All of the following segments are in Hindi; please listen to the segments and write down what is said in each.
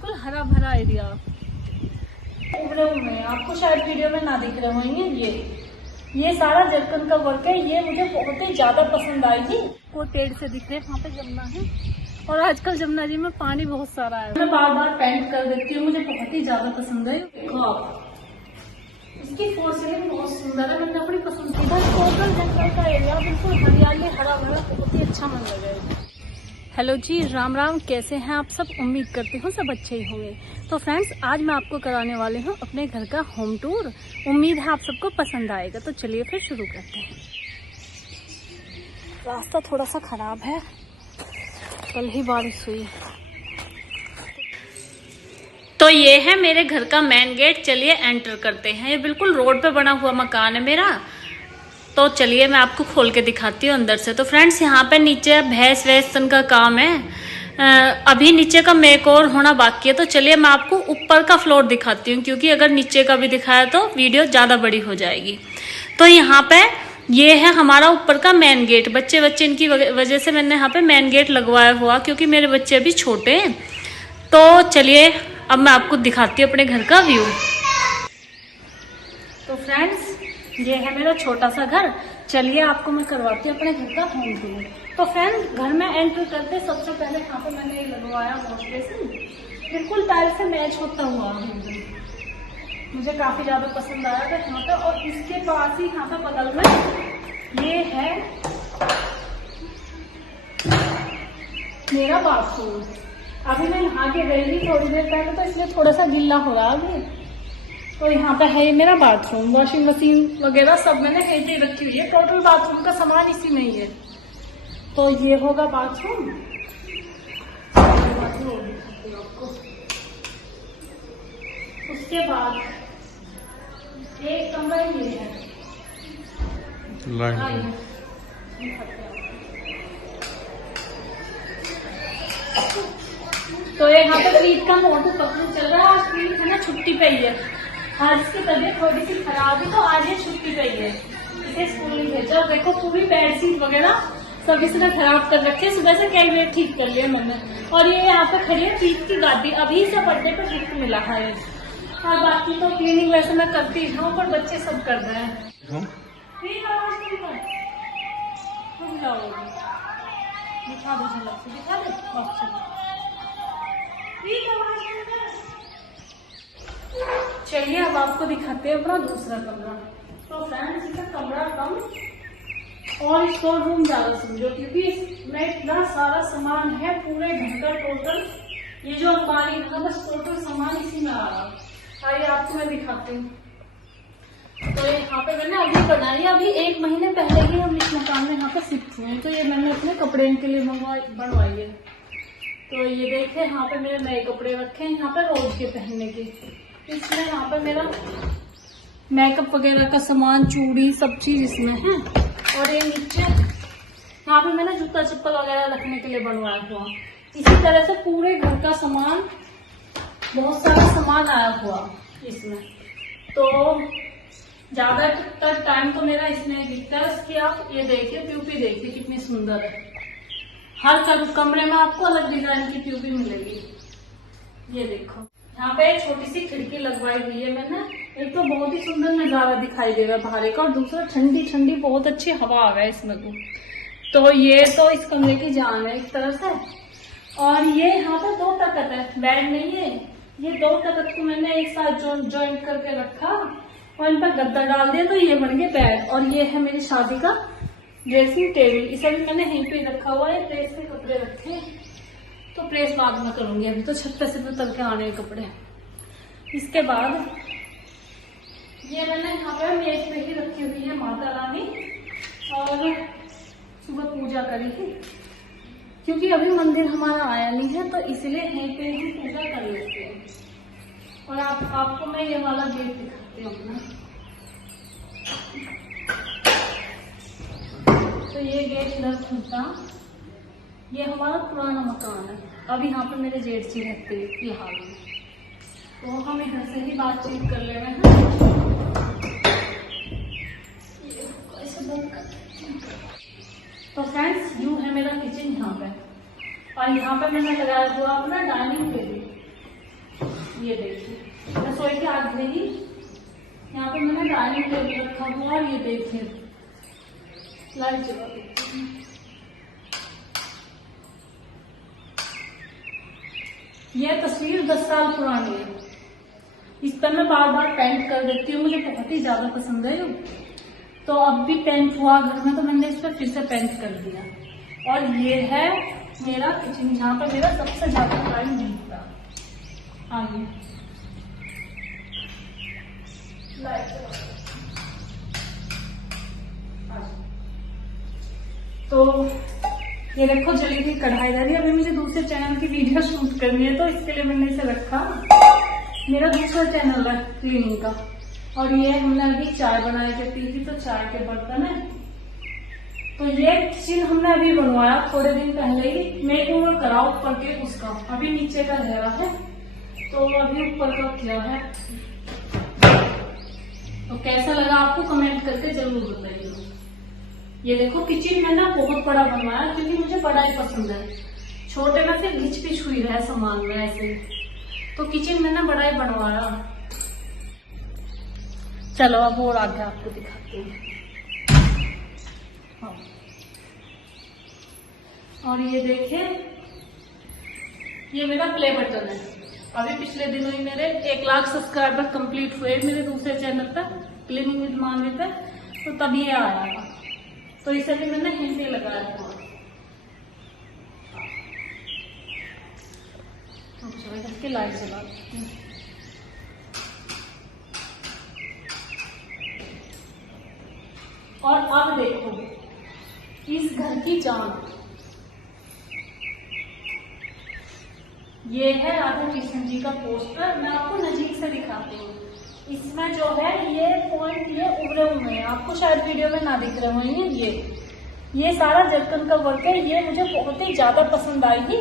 बिल्कुल हरा भरा एरिया उभरे हुए हैं। आपको शायद वीडियो में ना दिख रहे होंगे। ये सारा जरकन का वर्क है। ये मुझे बहुत ही ज्यादा पसंद आई थी। वो पेड़ से दिख रहे वहाँ पे जमुना है और आजकल जमुना जी में पानी बहुत सारा है। मैं बार बार पेंट कर देती हूँ, मुझे बहुत ही ज्यादा पसंद है। देखो आप, इसकी फोर सीलिंग बहुत सुंदर है। मैंने अपनी पसंदीदा टोटल जंगल का एरिया, बिल्कुल हरियाली हरा भरा, बहुत ही अच्छा मन लगा। हेलो जी, राम राम। कैसे हैं आप सब? उम्मीद करती हूँ सब अच्छे ही होंगे। तो फ्रेंड्स, आज मैं आपको कराने वाली हूँ अपने घर का होम टूर। उम्मीद है आप सबको पसंद आएगा। तो चलिए फिर शुरू करते हैं। रास्ता थोड़ा सा खराब है, कल ही बारिश हुई। तो ये है मेरे घर का मेन गेट। चलिए एंटर करते हैं। ये बिल्कुल रोड पे बना हुआ मकान है मेरा। तो चलिए मैं आपको खोल के दिखाती हूँ अंदर से। तो फ्रेंड्स, यहाँ पे नीचे भैंस वैसन का काम है। अभी नीचे का मेक और होना बाकी है। तो चलिए मैं आपको ऊपर का फ्लोर दिखाती हूँ, क्योंकि अगर नीचे का भी दिखाया तो वीडियो ज़्यादा बड़ी हो जाएगी। तो यहाँ पे ये है हमारा ऊपर का मेन गेट। बच्चे इनकी वजह से मैंने यहाँ पे मेन गेट लगवाया हुआ, क्योंकि मेरे बच्चे अभी छोटे हैं। तो चलिए अब मैं आपको दिखाती हूँ अपने घर का व्यू। तो फ्रेंड्स, ये है मेरा छोटा सा घर। चलिए आपको मैं करवाती हूँ अपने घर का होम टूर। तो फ्रेंड्स, घर में एंटर करते सबसे पहले यहाँ पे मैंने ये लगवाया वॉश बेसिन, बिल्कुल टाइल से मैच होता हुआ। मुझे काफी ज्यादा पसंद आया था यहाँ पे। और इसके पास ही यहाँ पे बगल में ये है मेरा बाथरूम। अभी मैं नहा के गई थी थोड़ी देर पहले, तो इसलिए थोड़ा सा गिल्ला हो रहा है। तो यहाँ पे है मेरा बाथरूम। वॉशिंग मशीन वगैरह सब मैंने यहीं रखी हुई है। टोटल बाथरूम का सामान इसी में ही है। तो ये होगा बाथरूम। उसके बाद एक कमरा ये है। तो यहाँ पे प्रीत का मोटू पतलू चल रहा है। आज प्रीत है ना छुट्टी पे ही है। आज इसकी तबीयत थोड़ी सी खराब है, तो आज ये छुट्टी पे ही है। इसे स्कूल नहीं भेजा। देखो पूरी बेडशीट वगैरह सब इसने खराब कर रखे। सुबह से कई बार ठीक कर लिया मैंने। और ये यहाँ पे खड़ी है प्रीत की गाड़ी। अभी से बर्थडे पे गिफ्ट मिला है। और बाकी तो क्लीनिंग वैसे मैं करती हूँ, पर बच्चे सब कर रहे हैं। दिखा दो झलक से, दिखा दो। चलिए अब आपको दिखाते हैं अपना दूसरा कमरा। तो फ्रेंड्स, इसका कमरा कम और स्टोर रूम ज्यादा समझो, क्योंकि इसमें इतना सारा सामान है पूरे घर का। टोटल ये जो अलमारी है, बस टोटल सामान इसी में आ रहा। आइए आपको मैं दिखाती हूँ। तो यहाँ पे मैंने अभी बनाई है। अभी 1 महीने पहले ही हम इस मकान में यहाँ पे शिफ्ट हुए हैं। तो ये मैंने अपने कपड़े के लिए बनवाई है। तो ये देखे, यहाँ पे मेरे नए कपड़े रखे हैं यहाँ पे रोज के पहनने के। इसमें यहाँ पे मेरा मेकअप वगैरह का सामान, चूड़ी, सब चीज इसमें है। और ये नीचे यहाँ पे मैंने जूता चप्पल वगैरह रखने के लिए बनवाया हुआ। इसी तरह से पूरे घर का सामान, बहुत सारा सामान आया हुआ इसमें। तो ज्यादातर टाइम तो मेरा इसमें दिखता है। इसकी आप ये देखिए, प्यूपी देखिए कितनी सुंदर है। हर कमरे में आपको अलग डिजाइन की ट्यूबी मिलेगी। ये देखो, यहाँ पे एक छोटी सी खिड़की लगवाई हुई है मैंने। एक तो बहुत ही सुंदर नजारा दिखाई देगा बाहर का, और दूसरा ठंडी ठंडी बहुत अच्छी हवा आ गई इसमें। तो ये तो इस कमरे की जान है एक तरह से। और ये यहाँ पे 2 तख्त है, बेड नहीं है। ये 2 तख्त को मैंने एक साथ ज्वाइंट करके रखा और इन पर गद्दा डाल दिया, तो ये बन गए बेड। और ये है मेरी शादी का ड्रेसिंग टेबल। इसे भी मैंने यहीं पे रखा हुआ है। प्रेस में कपड़े रखे, तो प्रेस बाद में करूंगी। अभी तो छत पे से उतर के आने कपड़े। इसके बाद ये मैंने यहाँ पे मेज पे ही रखी हुई है माता रानी। और सुबह पूजा करी थी, क्योंकि अभी मंदिर हमारा आया नहीं है, तो इसलिए यहीं पे ही पूजा कर लेते हैं। और आपको मैं ये वाला गेट दिखाती हूँ अपना। तो ये गेट इधर खुलता। ये हमारा पुराना मकान है। अभी यहाँ पे मेरे जेठ जी रहते हैं ये हाल में। तो हम इधर से ही बातचीत कर ले रहे हैं। तो फ्रेंड्स, यू है मेरा किचन यहाँ पे। और यहाँ पे मैंने लगाया हुआ अपना डाइनिंग टेबल। ये देखिए रसोई के आगे ही यहाँ पे मैंने डाइनिंग टेबल रखा हुआ और ये देखिए लाइट जला देती हूँ। यह तस्वीर 10 साल पुरानी है। इस पर मैं बार बार पेंट कर देती हूँ, मुझे बहुत ही ज्यादा पसंद है। तो अब भी पेंट हुआ घर में तो मैंने इस पर फिर से पेंट कर दिया। और ये है मेरा किचन जहाँ पर मेरा सबसे ज्यादा टाइम बीतता। आगे तो ये देखो जली हुई कढ़ाई रही। अभी मुझे दूसरे चैनल की वीडियो शूट करनी है तो इसके लिए मैंने इसे रखा। मेरा दूसरा चैनल है क्लीनिंग का। और ये हमने अभी चाय बनाई के पी थी तो चाय के बर्तन है। तो ये किचन हमने अभी बनवाया थोड़े दिन पहले ही। मेक ओवर करा ऊपर के उसका, अभी नीचे का रह रहा है तो अभी ऊपर का किया है। तो कैसा लगा आपको कमेंट करके जरूर बताइए। ये देखो किचन में ना बहुत बड़ा बनवाया क्योंकि मुझे बड़ा ही पसंद है। छोटे में से घिच पिच हुई रहे सामान में ऐसे, तो किचन में ना बड़ा ही बनवाया। चलो अब और आगे आपको दिखाती हूँ। हाँ। और ये देखिए ये मेरा प्ले बटन है। अभी पिछले दिनों ही मेरे 1 लाख सब्सक्राइबर कंप्लीट हुए मेरे दूसरे चैनल पर क्लीनिंग विद मानवी पे, तो तभी ये आया था। तो इसे भी मैंने हिंदी लगाया था। इसकी लाइट जला देती हूँ। और अब देखो इस घर की जान। ये है राधा कृष्ण जी का पोस्टर। मैं आपको नजीक से दिखाती हूँ। इसमें जो है ये पॉइंट ये उभरे हुए हैं, आपको शायद वीडियो में ना दिख रहे होंगे। ये सारा जरकन का वर्क है। ये मुझे बहुत ही ज्यादा पसंद आई थी,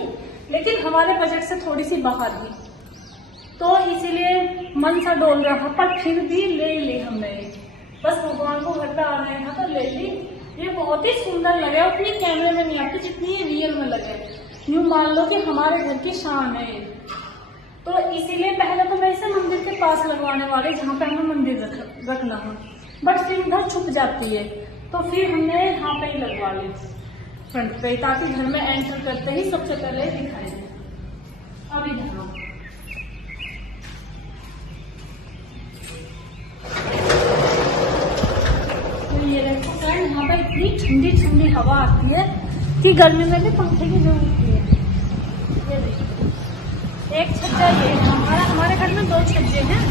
लेकिन हमारे बजट से थोड़ी सी बाहर थी तो इसीलिए मन सा डोल रहा था, पर फिर भी ले ली हमने। बस भगवान को घर पे आ रहे हैं तो ले ली। ये बहुत ही सुंदर लगे, उतनी कैमरे में नहीं आती जितनी ये रियल में लगे। यूं मान लो कि हमारे घर की शान है। तो इसीलिए पहले तो मैं इसे मंदिर के पास लगवाने वाले जहाँ पे हमें मंदिर रखना है, बट फिर उधर छुप जाती है तो फिर हमने यहाँ पे ही लगवा ली फ्रंट पे, ताकि घर में एंटर करते ही सबसे पहले दिखाई दे। अब इधर तो ये देखो फ्रेंड, यहाँ पे इतनी ठंडी ठंडी हवा आती है कि गर्मी में भी पंखे की जरूरत है। ये देखिए एक छज्जा ये है हमारे घर में 2 छज्जे हैं,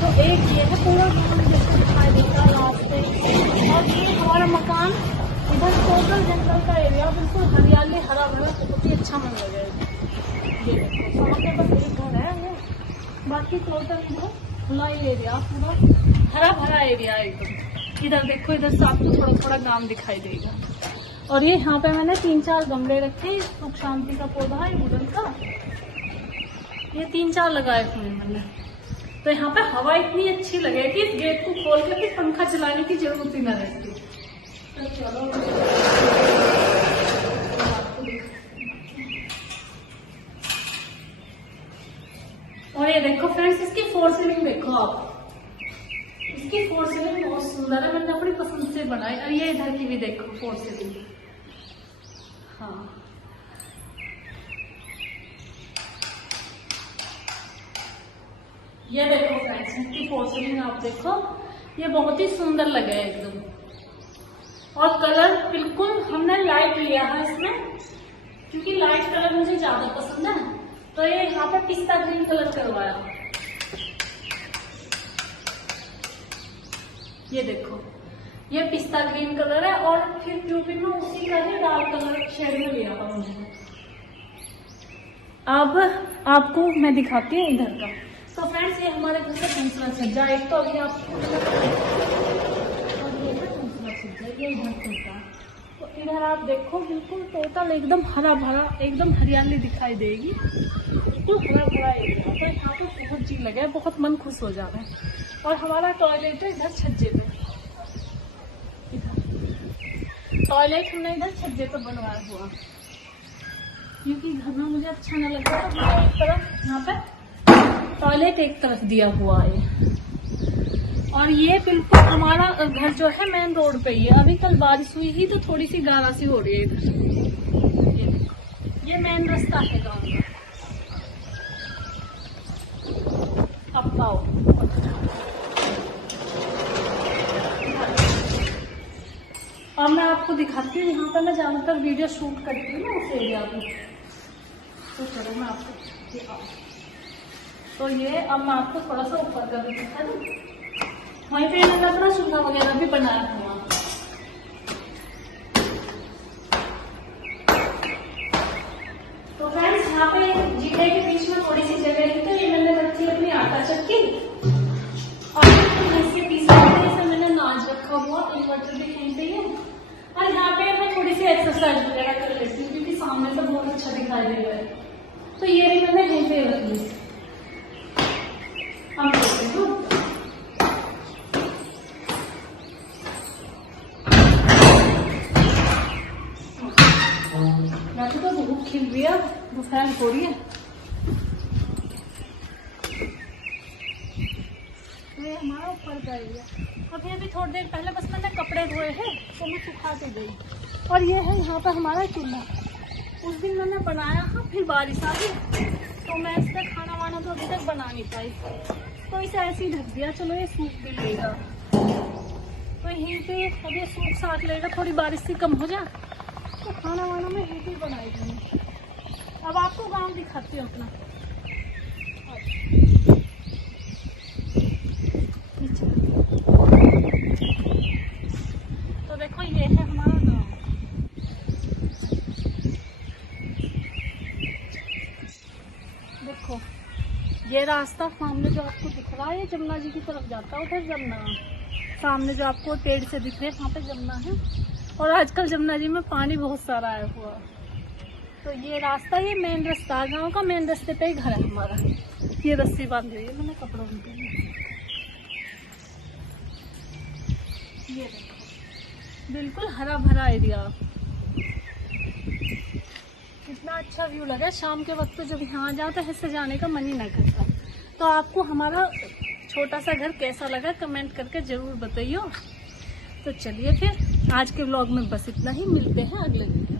तो एक ये है पूरा जैसे दिखाई देता है रास्ते। और ये हमारा मकान इधर टोटल जंगल का एरिया, बिल्कुल हरियाली हरा भरा, बहुत ही अच्छा मन लगेगा। ये देखो सड़क पर एक घर है ये, बाकी टोटल इधर खुला एरिया, पूरा हरा भरा एरिया एकदम। इधर देखो, इधर से आपको थोड़ा थोड़ा गांव दिखाई देगा। और ये यहाँ पे मैंने 3-4 गमले रखे, सुख शांति का पौधा है वुडन का, ये 3-4 लगाए हुए मैंने। तो यहाँ पे हवा इतनी अच्छी लगे कि इस गेट को खोल के फिर पंखा चलाने की जरूरत ही न रहती। तो चलो और ये देखो फ्रेंड्स, इसकी 4 सीलिंग देखो आप, इसकी 4 सीलिंग बहुत सुंदर है, मैंने अपनी पसंद से बनाई। और ये इधर की भी देखो 4 सीलिंग। हाँ ये देखो फ्रेंड्स, इसकी 4 सीलिंग आप देखो, ये बहुत ही सुंदर लगे एकदम। और कलर बिल्कुल हमने लाइट लिया है इसमें, क्योंकि लाइट कलर मुझे ज्यादा पसंद है। तो ये यहाँ पे पिस्ता ग्रीन कलर करवाया। ये देखो ये पिस्ता ग्रीन कलर है, और फिर ट्यूब में उसी का ही डार्क कलर शेड में लिया था मुझे। अब आपको मैं दिखाती हूँ इधर का। तो फ्रेंड्स ये हमारे घर का दूसरा छज्जा, एक तो अभी आपको दूसरा छज्जा ये इधर खुलता है। तो इधर आप देखो बिल्कुल टोटल एकदम हरा भरा, एकदम हरियाली दिखाई देगी, बिल्कुल हरा भरा एरिया। तो यहाँ पे बहुत जी लगा है, बहुत मन खुश हो जा रहा है। और हमारा टॉयलेट है इधर छज्जे पे, टॉयलेट हमने इधर छज्जे पे बनवाया हुआ, क्योंकि घर में मुझे अच्छा न लगता। तो मैं एक तरफ यहाँ पे टॉयलेट एक तरफ दिया हुआ है। और ये बिल्कुल हमारा घर जो है मेन रोड पे ही है। अभी कल बारिश हुई ही तो थोड़ी सी गारा सी हो रही है इधर। ये देखो, ये मेन रास्ता है गाँव का। अब आओ, अब मैं आपको दिखाती हूँ। यहाँ पर मैं ज्यादातर वीडियो शूट करती हूँ ना उस एरिया में। तो चलो मैं आपको दिखाऊँ। तो ये अब मैं आपको थोड़ा सा ऊपर का भी दिखा दूँ। वहीं पे मैंने अपना चूल्हा वगैरह भी बनाया हुआ। तो फ्रेंड्स, यहाँ पे जीते के बीच में थोड़ी सी जगह थी, तो ये मैंने रखी अपनी आटा चक्की। और इससे पीसा मैंने नाच रखा हुआ, इन्वर्टर भी कहीं पे है। और यहाँ पे मैं थोड़ी सी एक्सरसाइज वगैरह कर लेती हूँ, क्योंकि सामने से बहुत अच्छा दिखाई दे रहा है। तो ये भी मैंने यहीं पे रख ली। हम देखते हैं मैं तो धूप खिल रही है, दोपहर हो रही है। ये हमारा ऊपर का एरिया। अभी अभी थोड़ी देर पहले बस मैंने कपड़े धोए हैं, तो मैं सुखा के गई। और ये है यहाँ पर हमारा चूल्हा। उस दिन मैंने बनाया था, फिर बारिश आ गई, तो मैं इसका खाना वाना तो अभी तक बना नहीं पाई, तो इसे ऐसे ही ढक दिया। चलो ये सूख भी लेगा, तो यहीं पे अब ये सूख साख लेगा। थोड़ी बारिश से कम हो जाए तो खाना वाना मैं यहीं पे बनाई दूँगी। अब आपको गाँव दिखाती हूँ अपना। तो देखो, ये है हमारा गाँव। देखो, ये रास्ता सामने जो आपको दिख रहा है, ये जमुना जी की तरफ जाता है। उधर जमुना, सामने जो आपको पेड़ से दिख रहे हैं, वहाँ पे जमुना है। और आजकल जमुना जी में पानी बहुत सारा आया हुआ। तो ये रास्ता, ये मेन रास्ता, गांव का मेन रास्ते पे ही घर है हमारा। ये रस्सी बांध रही है मैंने कपड़ों में। ये देखो, बिल्कुल हरा भरा एरिया। इतना अच्छा व्यू लगा शाम के वक्त, तो जब यहाँ जाओ तो ऐसे जाने का मन ही ना करता। तो आपको हमारा छोटा सा घर कैसा लगा कमेंट करके जरूर बताइए। तो चलिए फिर आज के व्लॉग में बस इतना ही। मिलते हैं अगले दिन।